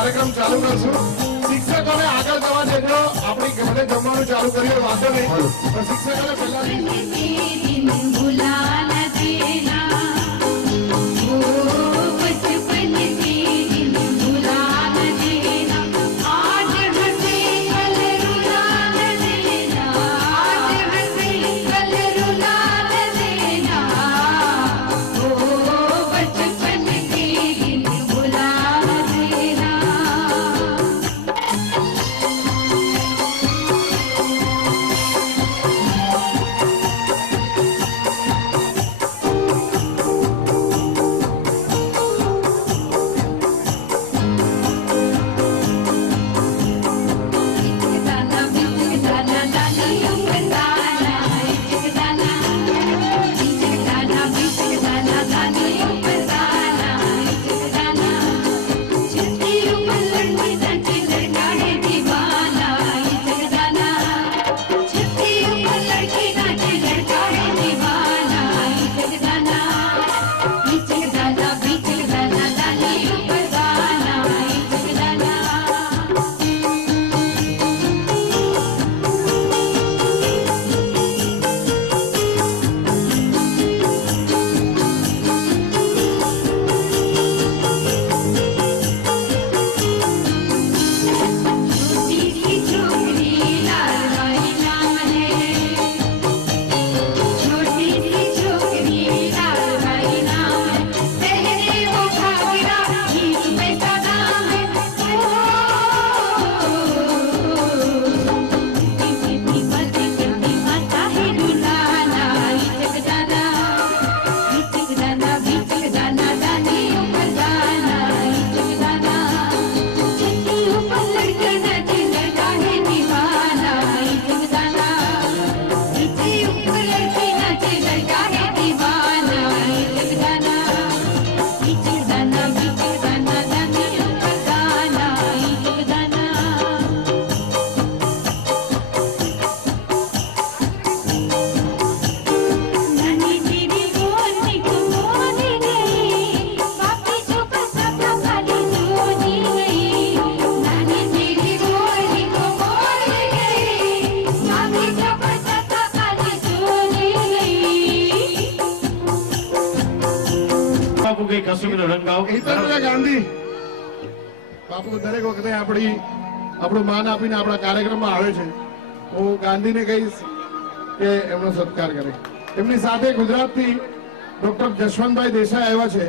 કાર્યક્રમ ચાલુ કરશું. શિક્ષકોને આગળ જવા દેજો. આપણી ઘરે જમવાનું ચાલુ કરીએ, વાંધો નહીં, પણ શિક્ષકોને પહેલા ગાંધી બાપુ દરેક વખતે આપણું માન આપીને આપણા કાર્યક્રમમાં આવે છે. હું ગાંધીને કહીશ કે એમનો સત્કાર કરે. એમની સાથે ગુજરાતથી ડોક્ટર જશવંતભાઈ દેસાઈ આવ્યા છે.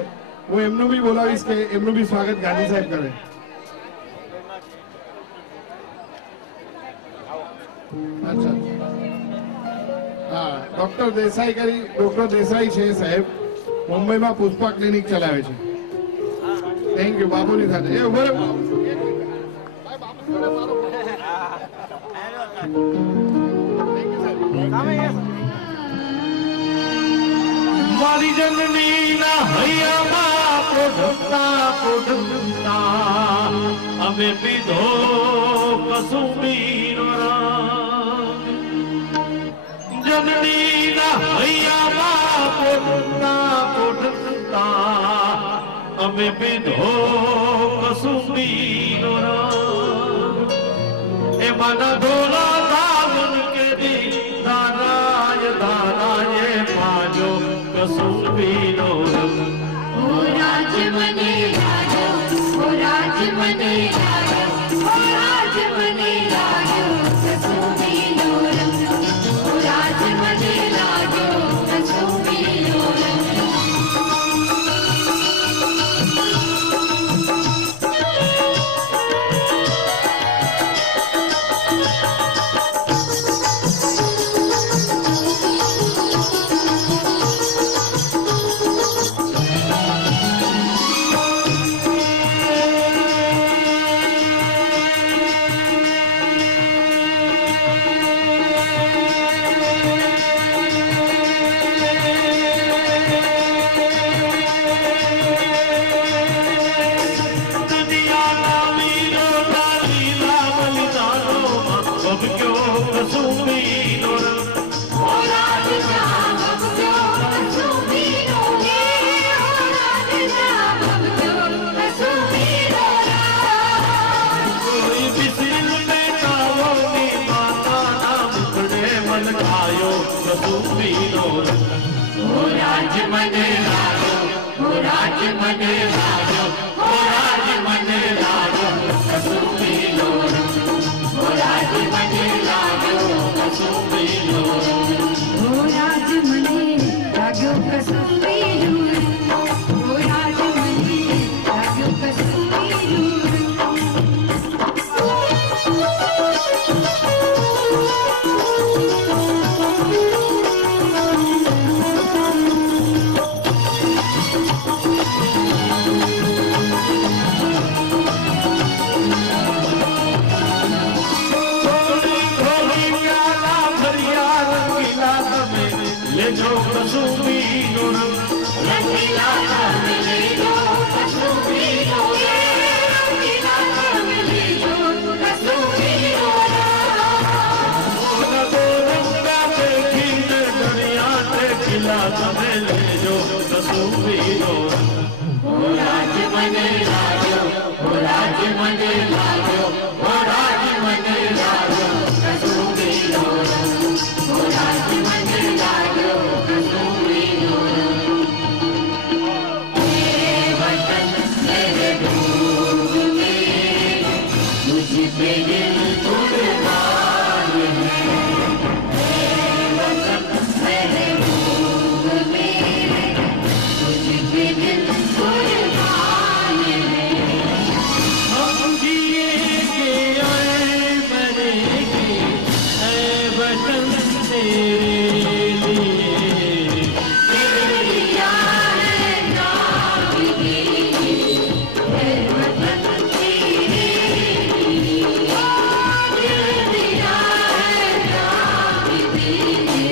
હું એમનું બી બોલાવીશ કે એમનું બી સ્વાગત ગાંધી સાહેબ કરે. અચ્છા, હા, ડોક્ટર દેસાઈ છે સાહેબ, મુંબઈમાં પુષ્પા ક્લિનિક ચલાવે છે. Thank you. બાપુની સાથે એ ઉભો મારી જનની ના હૈયામાં પોઢતા અમે પીધો કસુંબીનો રંગ. જનની ના હૈયામાં પોઢતા અમે પીધો કસુંબીનો રંગ. એમાંના ધોળા ધાવન કે દી ધારાય પાજો કસુંબીનો રંગ. ઓ રાજ મને લાજો, ઓ રાજ મને લાજો, ઓ રાજ મને લાજો કસુંબીનો રંગ. ઓ રાજ મને લાજો કસુંબીનો રંગ. કસુંબીનો રંગ ઓ રાજ મને લાગ્યો ઓ રાજ મને લાગ્યો ઓ રાજ મને લાગ્યો કસુંબીનો રંગ ઓ રાજ મને લાગ્યો કસુંબીનો રંગ ઓ રાજ મને લાગ્યો કસુંબીનો રંગ ઓ રાજ મને લાગ્યો કસુંબીનો લેજો કસુંબીનો રંગ રંગીલા તમે લેજો કસુંબીનો રંગીલા તમે લેજો કસુંબીનો તમે લેજો કસુંબીનો રંગ ઓ રાજ મને લાગ્યો ઓ રાજ મને લાગ્યો ઓ રાજ મને લાગ્યો કસુંબીનો રંગ ઓ રાજ મને લાગ્યો કસુંબીનો રંગ मेरे वतन मेरे दूध में मुझ पे दिल कुर्बान है मेरे वतन मेरे दूध में मुझ पे दिल कुर्बान है हम जिएंगे आए मरेंगे ऐ वतन तेरे लिए तेरे लिया है नाम दीजिए मेरे वतन तेरे लिए तेरे लिया है नाम दीजिए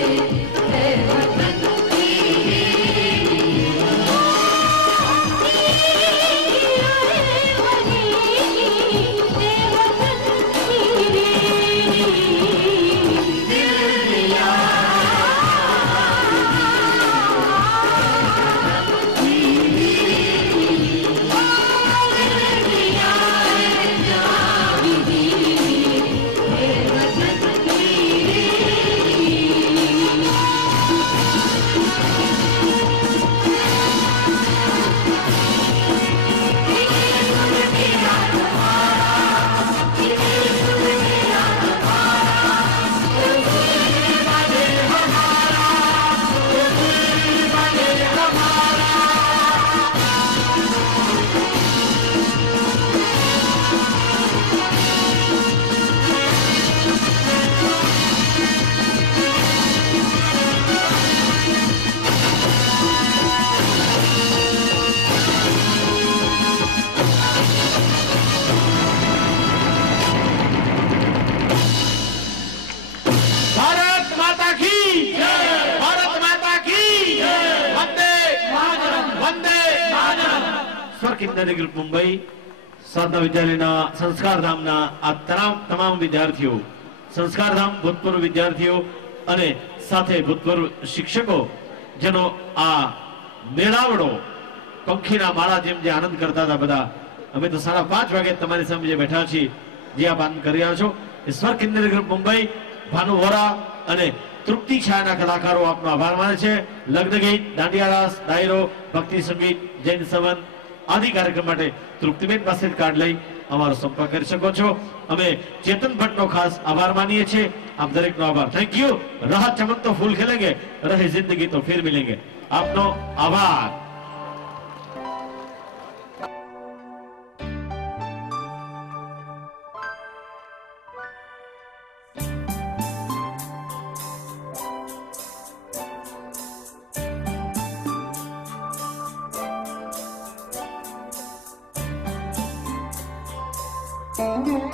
मेरे वतन तेरे ભારત માતા કી જય ભારત માતા કી જય વંદે માતરમ વંદે માતરમ સ્વર્ગિંદર ગ્રુપ મુંબઈ સાધના વિદ્યાલયના સંસ્કારધામના આ તમામ વિદ્યાર્થીઓ સંસ્કારધામ ભૂતપૂર્વ વિદ્યાર્થીઓ અને સાથે ભૂતપૂર્વ શિક્ષકો જેનો આ મેળાવડો પંખીના માળા જેમ જે આનંદ કરતા હતા બધા અમે તો 5:30 વાગે તમારી સામે જે બેઠા છીએ જે આપ આનંદ કરી રહ્યા છો એ સ્વર્ગિંદર ગ્રુપ મુંબઈ ભાનુ વોરા અને તૃપ્તિ છાયાના કલાકારો આપનો આભાર માને છે લગ્ન ગીત દાંડિયા રાસ ડાયરો ભક્તિ સંગીત જૈન સંવન આદિ કાર્યક્રમ માટે તૃપ્તિબેન પાસે કાર્ડ લઈ અમારો સંપર્ક કરી શકો છો અમે ચેતન ભટ્ટનો ખાસ આભાર માનીએ છીએ આપ દરેકનો આભાર થેન્ક યુ રાહત ચમન તો ફૂલ ખેલેંગે રહે જિંદગી તો ફિર મિલેંગે આપનો આભાર Thank you.